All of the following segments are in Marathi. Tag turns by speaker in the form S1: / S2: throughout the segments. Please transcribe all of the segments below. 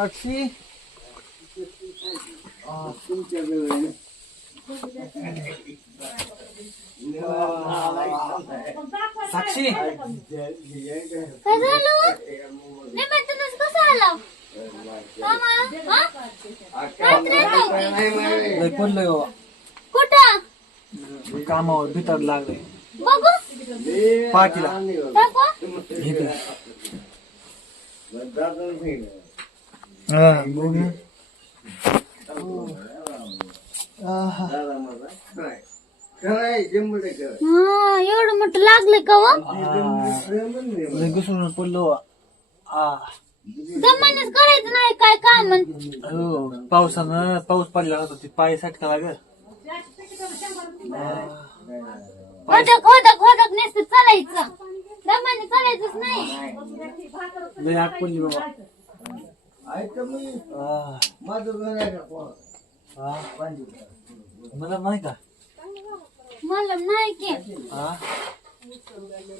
S1: साक्षी साक्षी
S2: काय झालं निमंत्रणच कसं आलं मामा हा रात्री येतो
S1: लय पडलोय बाबा.
S2: कुठं
S1: कामावर भीतर लागले
S2: बघू.
S1: पाठीला
S2: दाखवा.
S1: हा
S2: एवढं मोठं लागलं का व
S1: लय घुसून पडलो आ
S2: दमानेच करायचं नाही काय काम
S1: हो पावसानं पाऊस पडला होता ते पाय साठका लाग
S2: होदक होदक होदक नेसत चालायचं. दमाने चालायचंच नाही.
S1: लय आग पडली बाबा. आ, आ. मला नाही का?
S2: मला नाही की.
S1: हा.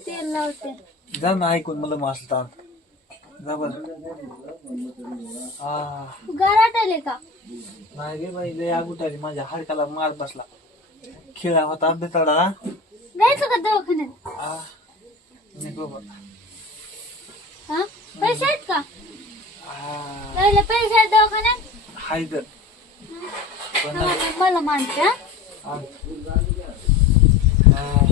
S2: तेल लावते.
S1: जा ना ऐकून मला मास ताण जा बर. आ
S2: घरात आले का?
S1: नाही रे बाई लय आग उठाली माझ्या हाडकाला मार बसला. खेळा होता बेताडा
S2: जायचं का दवाखान्यात?
S1: बाबा
S2: हा? पैसे पैसे दवाखान्यात
S1: हाय तर पण
S2: मला मला मानते हा
S1: आ. आ.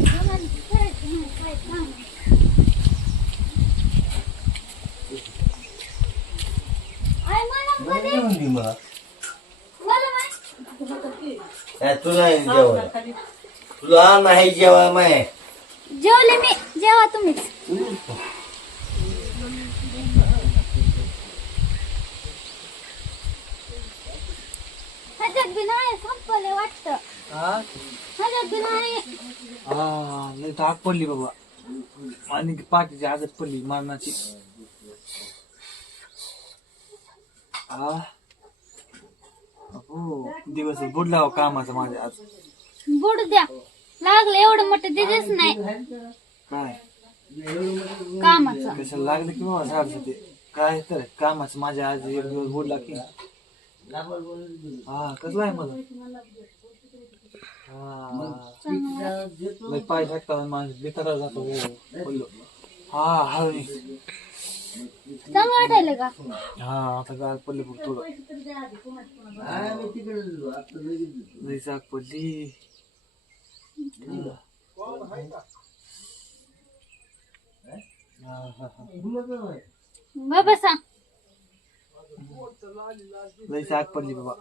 S2: दमाने करायचं नाही. आई, मला मला माहित-
S3: तुला तुला नाही जेवाय माय
S2: जेवले मी जेवा तुम्हीच ह्याच्यात बी नाही संपले वाटत.
S1: आ?
S2: ह्याच्यात बी नाही.
S1: आ लय तर आग पडली बाबा. आणि ती पाठीची आगच पडली मरणाची. आ? हो दिवस बुडला हो कामाचा माझ्या आज.
S2: बुड द्या. लागलं एवढं मोठं दिदीच नाही.
S1: काय?
S2: कामाचं.
S1: कशाला लागलं की बाबा झाडचं ते काय तर कामाचं माझ्या आज एक दिवस बुडला की. हा कसला आहे मला हा पाय माणूस बेकार जातो. हो, बोललो. हा हळू
S2: चांगलं वाटायला का?
S1: हा आता गाळ पडले बघ थोडं. लई जाग पडली. हा, हा, हा.
S2: बाबा सांग.
S1: लई जाग पडली बाबा.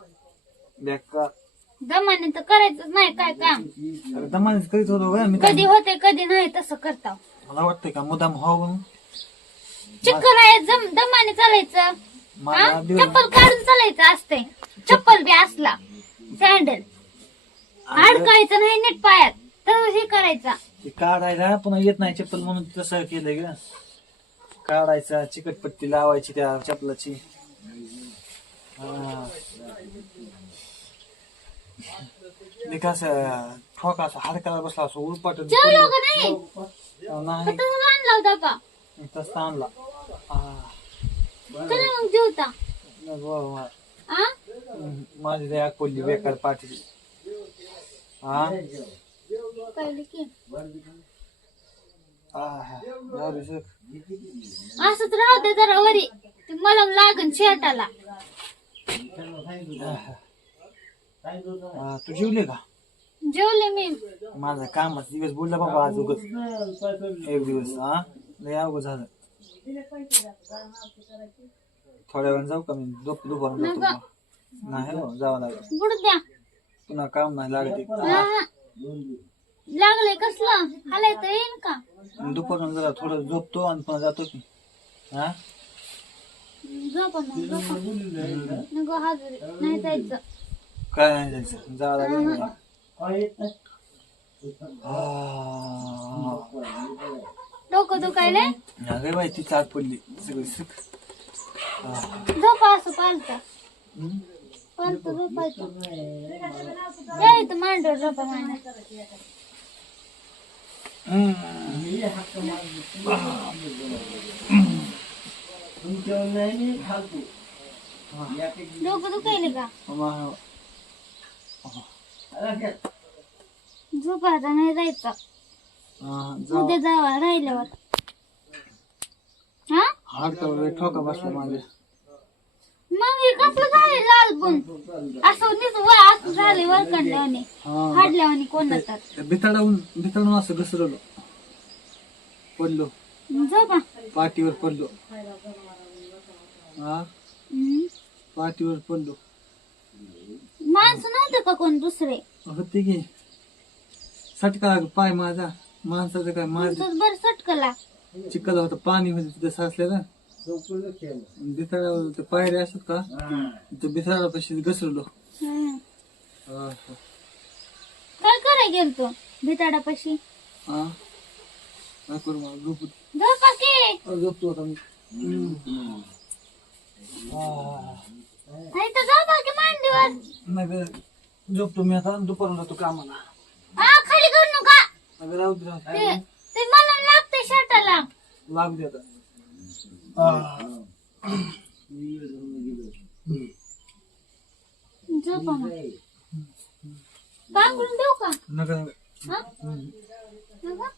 S1: बेकार.
S2: दमाने तर करायचंच नाही काय काम.
S1: अरे दमानेच करीत होतो मी
S2: कधी होते कधी नाही तसं करता.
S1: मला वाटतंय का मुदाम हो म्हणून?
S2: चिक्कल आहे जम दमाने चालायचं. हा?
S1: दिवस
S2: चप्पल काढून चालायचं असते चप्पल बी असला. सँडल अडकायचं नाही नीट पायात. तर हे करायचा.
S1: ते काढायला पुन्हा येत नाही चप्पल म्हणून तसं केलंय ग. काढायचा चिकटपट्टी लावायची त्या चपलाची ते कसं ठोका असं हाडकाला बसला असं उलपाट
S2: जेवलो का नाही?
S1: नाही.
S2: तसंच आणला होता का?
S1: तसं आणला.
S2: चला मग जेवता.
S1: नको बाबा मा-
S2: आ?
S1: माझी पडली बेकार हा?
S2: कळलं की.
S1: आहा. जाऊ दे सर.
S2: असंच राहू दे जरा वरी. ते मलम लागन शेताला.
S1: हा, तू जेवले का?
S2: जेवले मी.
S1: माझा कामाचा दिवस बोलला बाबा आज उगच. एक दिवस हा? लय अवघड झालं. थोड्या वेळ जाऊ का मी? दुप दुपारून जातो
S2: नका.
S1: मग. नाही हो जावं लागेल.
S2: बुड द्या.
S1: पुन्हा काम नाही लागत एक.
S2: हा, हा. लागलंय कसलं? हालाय तर येईन का?
S1: दुपारून जरा थोडं झोपतो आणि पुन्हा जातो की. हा?
S2: झोपा मग झोपा. नको हाजरी नाही जायचं.
S1: काय नाही जायचं? जावं लागेल हा.
S2: डोकं दुखायले?
S1: अगं बाई ती चाक पडली. सगळी सुख.
S2: झोपा असं पालत. झोपायचं. यायचं मांडवर झोपा मांडवर
S1: हम्म.
S3: तुमच्यावर नाही मी खालतो
S2: डोकं दुखायले का
S1: मा-
S2: झोपायचा नाही जायचा
S1: हा, जाऊ.
S2: उद्या जावा राहिल्यावर हा.
S1: हाडकावर ठोका बसला माझ्या
S2: मग हे कसलं झाले लाल पण असं नुसतं वर असं झाले वरकडल्यावाने
S1: हा.
S2: हाडल्यावाने कोणाचा
S1: त्या भिताडाहून भिताडून असं घसरलो पडलो
S2: झोपा
S1: पाठीवर पडलो हा. पाठीवर पडलो.
S2: माणसं नव्हते का कोण दुसरे?
S1: होते की. सटका पाय माझा. माणसाचं काय माझ
S2: तुमचं बरं सटकला.
S1: चिखल होतं पाणी होतं तिथे साचलेलं. बिथाड्यावर ते पायऱ्या असतात का? ते बिथाडापाशी घसरलो.
S2: हम्म. काय कराय गेलतो भिताडापाशी
S1: हा? काय करू मला झोप
S2: झोपा की.
S1: झोपतो आता मी.
S2: नाही तर झोपा की मांडीवर.
S1: मग झोपतो मी आता दुपारून जातो कामाला.
S2: आ खाली करू नका.
S1: मग राहू दे राहू दे.
S2: ते ते मला लागते शर्टाला.
S1: लागू दे आता.
S2: झोपा मग. देऊ का?
S1: नका
S2: हा? नका?